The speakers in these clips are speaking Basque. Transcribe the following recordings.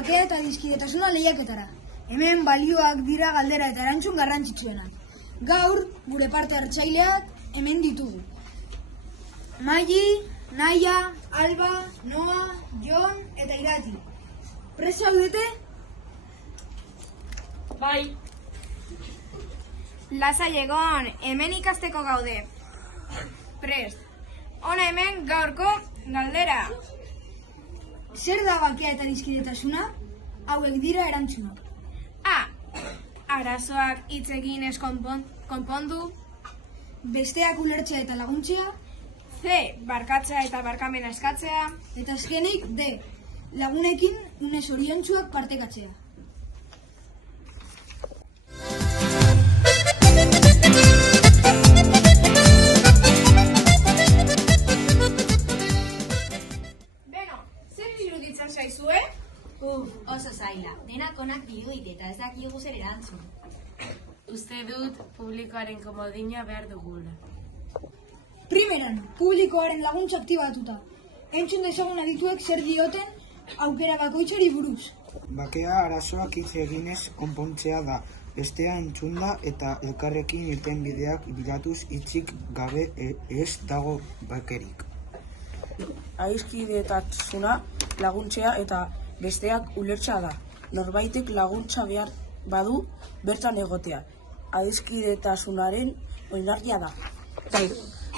bakea eta dizkidetasuna lehiaketara. Hemen balioak dira galdera eta erantzun garrantzitsuenak. Gaur, gure parte hartzaileak hemen ditugu. Maili, Naia, Alba, Noa, Jon eta Irati. Prest zaudete? Bai. Lasai egon, hemen ikasteko gaude. Prest. Hona hemen gaurko galdera. Zer da bakea eta dizkidetasuna? Hauek dira erantzunak. A. Arazoak hitz egin ez konpondu. Besteak ulertzea eta laguntzea. C. Barkatzea eta barkamena eskatzea. Eta azkenik D. Lagunekin une zoriontsuak partekatzea. Zaizue? Oso zaila. Denak onak dirudit eta ez dakigu zer erantzun. Uste dut publikoaren komodina behar dugula. Primeran, publikoaren laguntza aktibatuta. Entzun dezagun adituek zer dioten aukera bakoitzari buruz. Bakea arazoak hitz eginez konpontzea da. Bestea entzunda eta elkarrekin irten bideak bilatuz hitzik gabe ez dago bakerik. Adiskidetasuna laguntzea eta besteak ulertzea da. Norbaitek laguntza behar badu bertan egotea. Adiskidetasunaren oinarria da.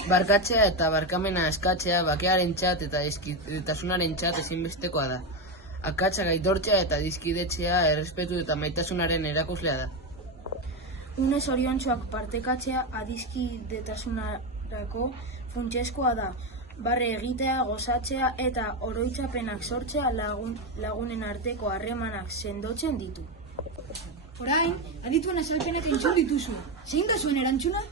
Barkatzea eta barkamena eskatzea bakearen txat eta adiskidetasunaren txat ezinbestekoa da. Akatsa aitortzea eta adiskidetzea errespetu eta maitasunaren erakuslea da. Une zoriontsuak partekatzea adiskidetasunarako funtsezkoa da. Barre egitea, gozatzea eta oroitzapenak sortzea lagunen arteko harremanak sendotzen ditu. Orain, adituen azalpenak entzun dituzu. Zein da zuen erantzuna?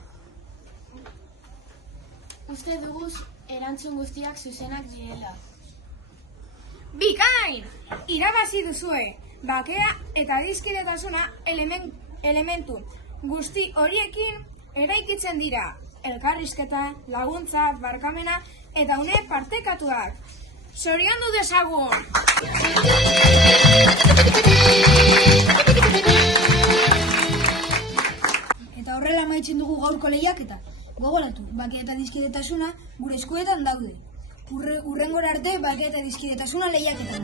Uste duguz erantzun guztiak zuzenak direla. Bikain! Irabazi duzue! Bakea eta adiskidetasuna elementu guzti horiekin eraikitzen dira. Elkarrizketa, laguntza, barkamena eta une partekatuak. Zoriondu dezagun! Eta horrela amaitzen dugu gaurko lehiaketa. Gogoratu, bakea eta dizkidetasuna gure eskuetan daude. Hurrengora arte bakea eta dizkidetasuna lehiaketan.